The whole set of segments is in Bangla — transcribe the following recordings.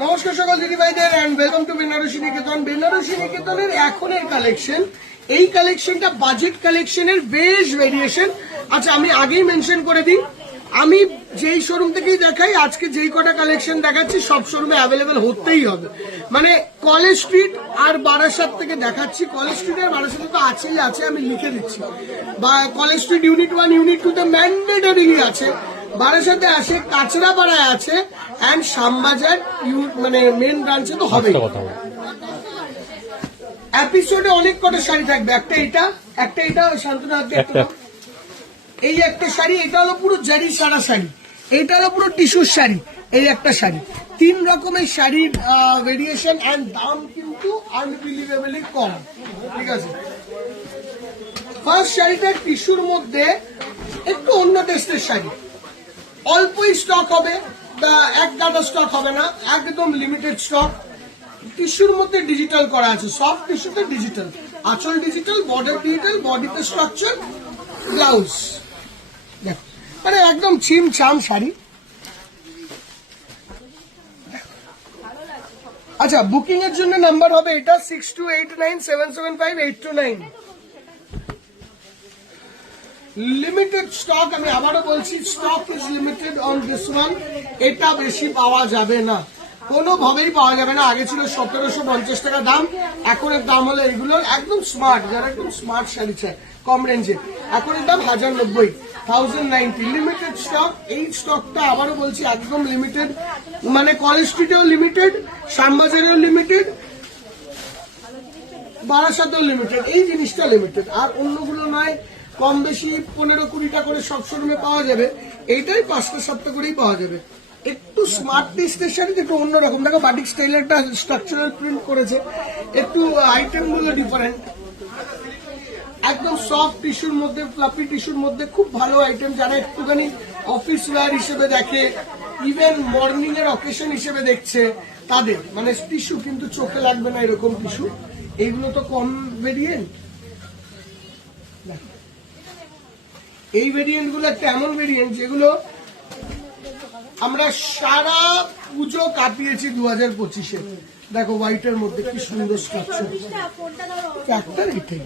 নমস্কার সকল দিদি ভাইদের এন্ড ওয়েলকাম টু বেনারসি নিকেতন। বেনারসি নিকেতনের এখনের কালেকশন, এই কালেকশনটা বাজেট কালেকশনের বেশ ভেরিয়েশন। আচ্ছা আমি আগেই মেনশন করে দিই, আমি যেই শোরুম থেকেই দেখাই আজকে যেই কটা কালেকশন দেখাচ্ছি সব শোরুমে অ্যাভেলেবেল হতেই হবে। মানে কলেজ স্ট্রিট আর বারাসাত থেকে দেখাচ্ছি, কলেজ স্ট্রিট আর বারাসাতে তো আছেই আছে, আমি লিখে দিচ্ছি। বা কলেজ স্ট্রিট ইউনিট 1 ইউনিট 2 তে ম্যান্ডেটরি আছে, বারাসাতে আছে, কাঁচরাপাড়ায় আছে, অ্যান্ড শ্যামবাজার মানে মেন ব্রাঞ্চে তো হবে। এপিসোডে অনেক কটা শাড়ি থাকবে, একটা এটা শান্তনা এই একটা শাড়ি, এটা হলো পুরো জারি সারা শাড়ি, এটা হলো পুরো টিস্যুর শাড়ি, এই একটা শাড়ি। 3 রকমের শাড়ির ভেরিয়েশন অ্যান্ড দাম কিন্তু আনবিলিভেবলি কম। ঠিক আছে, ফার্স্ট শাড়িটা টিস্যুর মধ্যে একটু অন্য টেস্টের শাড়ি, অল্পই স্টক হবে, এক গাদা স্টক হবে না, একদম লিমিটেড স্টক। টিস্যুর মধ্যে ডিজিটাল করা আছে, সফট টিস্যুতে ডিজিটাল, আঁচল ডিজিটাল, বর্ডার ডিজিটাল, বডিতে স্ট্রাকচার, ব্লাউজ দেখো, মানে একদম ছিম ছাম শাড়ি। আচ্ছা বুকিং এর জন্য নাম্বার হবে এটা 6289775829। লিমিটেড স্টক, আমি আবারও বলছি stock is limited on this one. এটা বেশি পাওয়া যাবে না, কোনোভাবেই পাওয়া যাবে না। আগে ছিল 1750 টাকা দাম, এখন এর দাম হলো এগুলো একদম স্মার্ট, যারা একদম স্মার্ট শাড়ি চায় কম রেঞ্জে, এখন এর দাম 1090, 1090 লিমিটেড স্টক। এই স্টকটা আবারও বলছি একদম লিমিটেড, মানে কলেজ স্ট্রিটেও লিমিটেড, শ্যামবাজারেও লিমিটেড, বারাসাতেও লিমিটেড, এই জিনিসটা লিমিটেড। আর অন্যগুলো নয়, কম বেশি 15-20টা করে সব শোরুমে পাওয়া যাবে, এইটাই 5টা-7টা করেই পাওয়া যাবে। একটু স্মার্ট টেস্টের শাড়ি, একটু অন্যরকম। দেখো বাটিক স্টাইলের একটা স্ট্রাকচারাল প্রিন্ট করেছে, একটু আইটেম গুলো ডিফারেন্ট, একদম সফট টিস্যুর মধ্যে, ফ্লাফি টিস্যুর মধ্যে, খুব ভালো আইটেম। যারা একটুখানি অফিস ওয়্যার হিসেবে দেখে, ইভেন মর্নিং এর অকেশন হিসেবে দেখছে, তাদের মানে টিস্যু কিন্তু চোখে লাগবে না এরকম টিস্যু। এইগুলো তো কম ভেরিয়েন্ট, এই ভেরিয়েন্ট গুলো একটা এমন ভেরিয়েন্ট যেগুলো আমরা সারা পুজো কাটিয়েছি 2025-এ। দেখো হোয়াইটের মধ্যে কি সুন্দর স্ট্রাকচার, একটা এটাই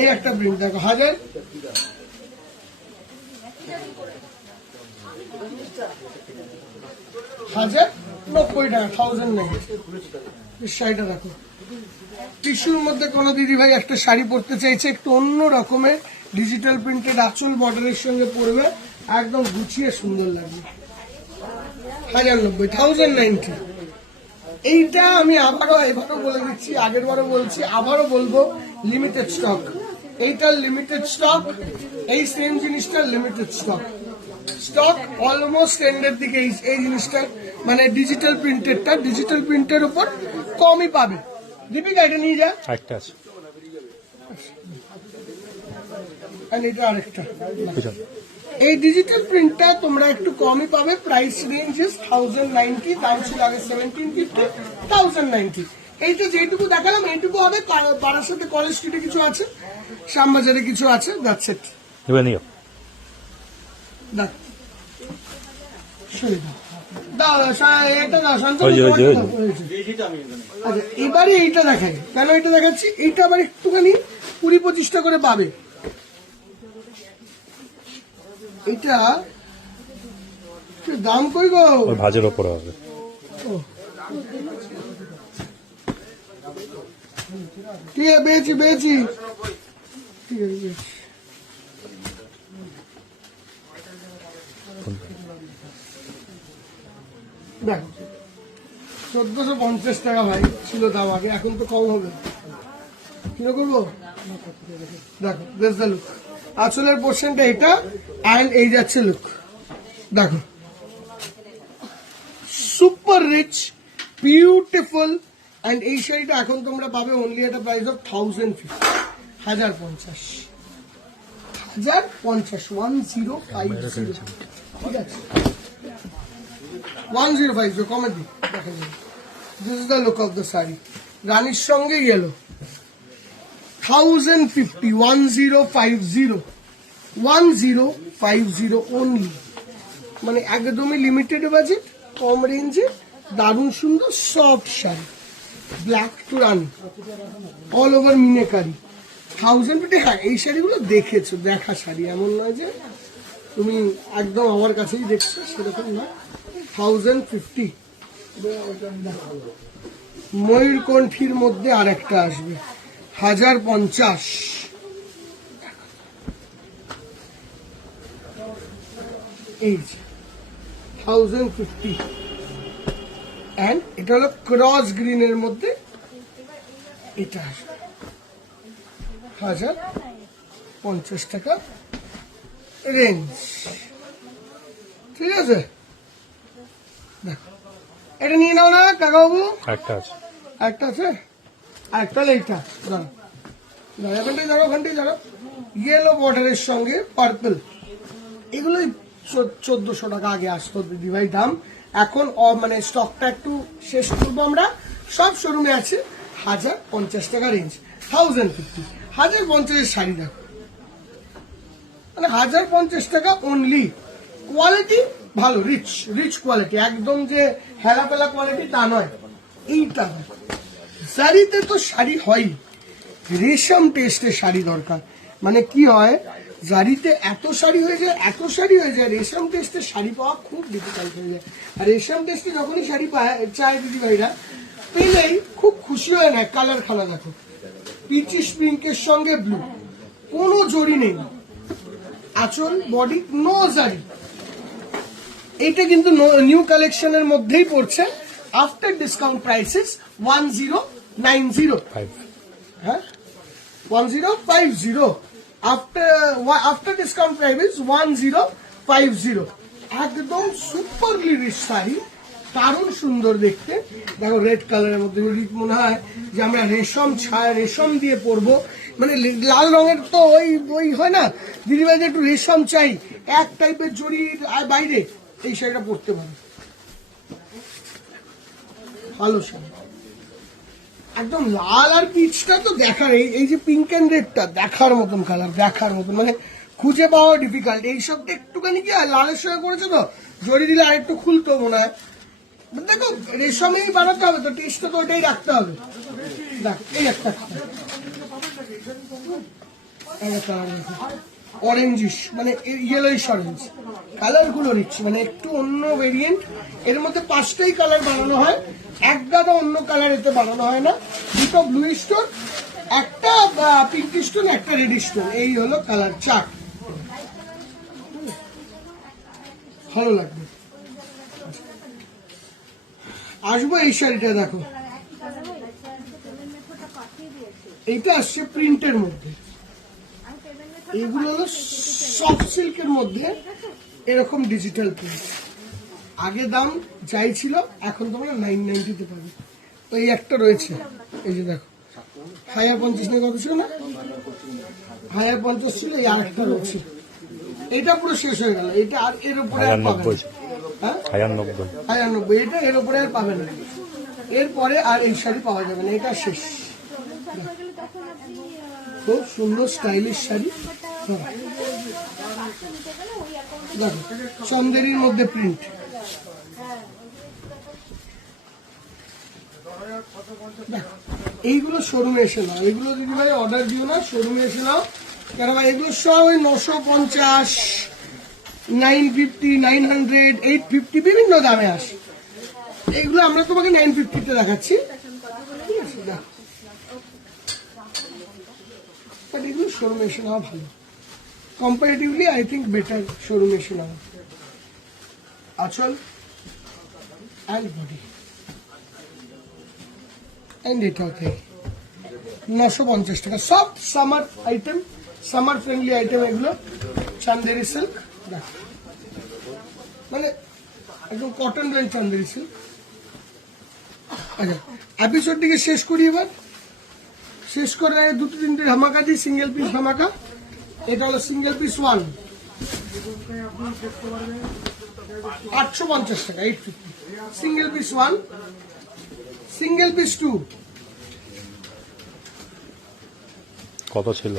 এই একটা প্রিন্ট দেখো, 1090 টাকা, 1090 শাড়িটা দেখো। টিস্যুর মধ্যে কোনো দিদি ভাই একটা শাড়ি পরতে চাইছে একটু অন্য রকমের, ডিজিটাল প্রিন্টেড আঁচল বর্ডারের সঙ্গে পরবে, একদম গুছিয়ে সুন্দর লাগবে, 1090, 1090। এইটা আমি এবারও বলে দিচ্ছি, আগের বারও বলছি, আবারও বলবো, লিমিটেড স্টক। এইটার লিমিটেড স্টক, এই সেম জিনিসটার লিমিটেড স্টক। স্টক অলমোস্ট এন্ডের দিকে এই জিনিসটা, মানে ডিজিটাল প্রিন্টেডটা, ডিজিটাল প্রিন্টের উপর কমই পাবে। দীপিকা এটা নিয়ে যা, একটা আছে, এটা আরেকটা। এই ডিজিটাল প্রিন্টটা তোমরা একটু কমই পাবে, প্রাইস রেঞ্জ 1090, দাম ছিল আগে 1750, 1090। এইটা যেটুকু দেখালাম এইটুকু হবে। বারাসাতে কলেজ স্ট্রিটে কিছু আছে, শ্যামবাজারে কিছু আছে, দ্যাটস ইট। এবারে এইটা দেখাই, কেন এটা দেখাচ্ছি, এইটা আবার একটুখানি 20-25টা করে পাবে। এটা দাম কই গো, ভাজের ওপরে হবে। ঠিক আছে, বেচি ঠিক আছে। দেখো 1450 টাকা ভাই ছিল দাম আগে, এখন তো কম হবে, কিরকম করবো। দেখো দিস দ্য লুক, আঁচলের পোর্শনটা এটা, অ্যান্ড এই যাচ্ছে লুক, দেখো সুপার রিচ, বিউটিফুল। অ্যান্ড এই শাড়িটা এখন তোমরা পাবে অনলি একটা প্রাইস অফ 1050, 1050, 1050, ঠিক আছে, 1050 কমে দিই। দেখেন this is the look of the sari, রানীর সঙ্গে ইয়েলো, 1050, 1050, 1050 অনলি, মানে একদমই লিমিটেড বাজেট, কম রেঞ্জে দারুণ সুন্দর সফট শাড়ি, ব্ল্যাক টু রানি, অল ওভার মিনেকারি, 1050। হ্যাঁ, এই শাড়িগুলো দেখেছো, দেখা শাড়ি, এমন নয় যে তুমি একদম আমার কাছেই দেখছো, সেরকম না। 1050। ময়ূরকণ্ঠীর মধ্যে আর একটা আসবে 1050। এই 1050। অ্যান্ড এটা হলো ক্রস গ্রিনের মধ্যে, এটা আসবে 1050 টাকা রেঞ্জ। ঠিক আছে, দেখো এটা নিয়ে নাও না কাকাবাবু। একটা আছে, একটা আছে, আরেকটা হলো এইটা। দাঁড়াও দাঁড়াও, ওখানটাই দাঁড়াও, ওখানটাই দাঁড়াও। ইয়েলো বর্ডারের সঙ্গে পার্পল, এগুলোই 1400 টাকা আগে আসতো দিদিভাই দাম। এখন মানে স্টকটা একটু শেষ করবো আমরা। সব শোরুমে আছে 1050 টাকা রেঞ্জ, 1050। 1050 শাড়ি দেখো, মানে 1050 টাকা অনলি। কোয়ালিটি ভালো, রিচ রিচ কোয়ালিটি, একদম যে হেলা পেলা কোয়ালিটি তা নয়। এইটা দেখো, শাড়িতে তো শাড়ি হয়, রেশম টেস্টের শাড়ি দরকার। মানে কি হয়, জারিতে এত শাড়ি হয়ে যায়, এত শাড়ি হয়ে যায়, রেশম টেস্টের শাড়ি পাওয়া খুব ডিফিকাল্ট হয়ে যায়। আর রেশম টেস্টে যখনই শাড়ি চায় দিদি ভাইরা, পেলেই খুব খুশি হয়ে নেয়। কালার খালা দেখো, পিচিস পিঙ্কের সঙ্গে ব্লু, কোনো জরি নেই, আঁচল বডি নো জারি। এইটা কিন্তু নিউ কালেকশনের মধ্যেই পড়ছে। After discount prices 1090। হ্যাঁ, 1050। After discount price 1050। একদম সুপারলি রিচ শাড়ি, দারুণ সুন্দর দেখতে। দেখো রেড কালারের মধ্যে, মনে হয় যে আমরা রেশম ছায়া, রেশম দিয়ে পরবো। মানে লাল রঙের তো ওই হয় না দিদিভাই, একটু রেশম চাই, এক টাইপের জরির বাইরে এই শাড়িটা পরতে পারে। ভালো শাড়ি, একদম লাল আর পিচটা তো দেখার, এই যে পিঙ্ক এন্ড রেডটা দেখার মতন কালার, দেখার মতন, মানে খুঁজে পাওয়া ডিফিকাল্ট। এইসবটা একটুখানি কি লালের সঙ্গে করেছে তো, জড়ি দিলে আর একটু খুলতো মনে হয়। দেখো রেশমেই বানাতে হবে তো, টেস্টটা তো ওটাই রাখতে হবে। দেখ এই একটা অরেঞ্জিশ, মানে ইয়েলোইশ অরেঞ্জ, কালার গুলো রিচ, মানে একটু অন্য ভেরিয়েন্ট। এর মধ্যে 5টাই কালার বানানো হয়, এক গাদা অন্য কালার এতে বানানো হয় না। দুটো ব্লু স্টোন, একটা পিঙ্ক স্টোন, একটা রেড স্টোন, এই হলো কালার চার্ট। ভালো লাগবে। আসবো এই শাড়িটা দেখো, এইটা আসছে প্রিন্টের মধ্যে, এগুলো হলো সফট সিল্কের মধ্যে এরকম ডিজিটাল প্রিন্ট। আগে দাম যাই ছিল, এখন তোমরা 990 পাবে। তো এই একটা রয়েছে, এই যে দেখো 1050 না, কত ছিল না, 1050 ছিল, এই আরেকটা রয়েছে। এটা পুরো শেষ হয়ে গেল, এটা আর এর উপরে আর পাবে না। হ্যাঁ 1090, এটা এর উপরে আর পাবে না। এরপরে আর এই শাড়ি পাওয়া যাবে না, এটা শেষ। খুব সুন্দর স্টাইলিশ শাড়ি, দেখো চন্দেরির মধ্যে প্রিন্ট। এইগুলো শোরুমে এসে নাও, এগুলো দিদি ভাই অর্ডার দিও না, শোরুমে এসে নাও। কেন ভাই এগুলো সব ওই 950, 950, 900, 850 বিভিন্ন দামে আসে। এইগুলো আমরা তোমাকে 950-তে দেখাচ্ছি, ঠিক আছে? দেখো এগুলো শোরুমে এসে নেওয়া ভালো, কম্পারেটিভলি আই থিঙ্ক বেটার শোরুমে এসে নেওয়া। আঁচল অ্যান্ড বডি, অ্যান্ড এটাও তাই 950 টাকা। সব summer item, summer friendly item এগুলো। চান্দেরি সিল্ক, মানে একদম কটন রেঞ্জ চান্দেরি সিল্ক। আচ্ছা, এপিসোডটিকে শেষ করি এবার। শেষ করে দুটো তিনটে ধামাকা দিই, সিঙ্গেল পিস ধামাকা। এটা হলো সিঙ্গেল পিস 1, 850 টাকা, 850। সিঙ্গেল পিস 1, সিঙ্গেল পিস 2 কত ছিল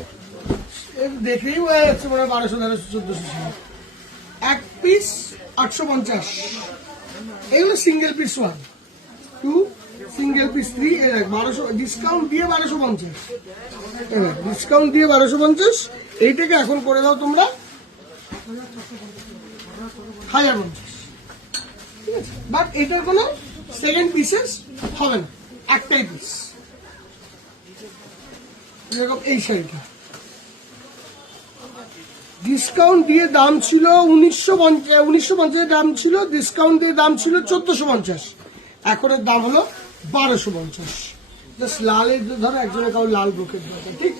দেখেই বোঝা যাচ্ছে, মনে হয় 1200, 1300, 1400 ছিল। এক পিস 850। এগুলো সিঙ্গেল পিস 1 2 সিঙ্গেল পিস 3 এর 1200 ডিসকাউন্ট দিয়ে 1250 ডিসকাউন্ট দিয়ে 1250 এইটাকে এখন করে দাও তোমরা 1050 ঠিক আছে বাট এটার কোনো সেকেন্ড পিসেস হবে না একটাই পিস যেরকম এই শাড়িটা ডিসকাউন্ট দিয়ে দাম ছিল 1950 দাম ছিল ডিসকাউন্ট দিয়ে দাম ছিল 1450 এখন এর দাম হলো 1250 জাস্ট লালের ধরো একজনের কাউ লাল ব্রোকেট দরকার ঠিক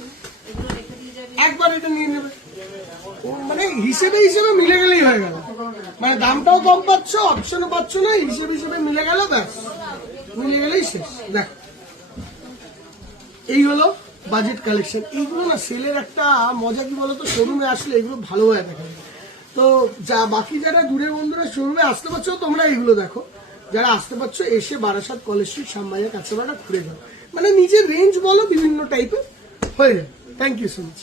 একবার এটা নিয়ে নেবে মানে হিসেবে হিসেবে মিলে গেলেই হয়ে গেল মানে দামটাও কম পাচ্ছ অপশনও পাচ্ছ না হিসেবে হিসেবে মিলে গেল ব্যাস মিলে গেলেই শেষ দেখ এই হলো বাজেট কালেকশন এইগুলো না সেলের একটা মজা কি বলতো শোরুমে আসলে এগুলো ভালোভাবে দেখা যায় তো যা বাকি যারা দূরের বন্ধুরা শোরুমে আসতে পারছো তোমরা এইগুলো দেখো যারা আসতে পারছো এসে বারাসাত কলেজ স্ট্রিট শ্যামবাজার কাছে ঘুরে যাও মানে নিজের রেঞ্জ বলো বিভিন্ন টাইপের হয়ে যাবে থ্যাংক ইউ সো মাচ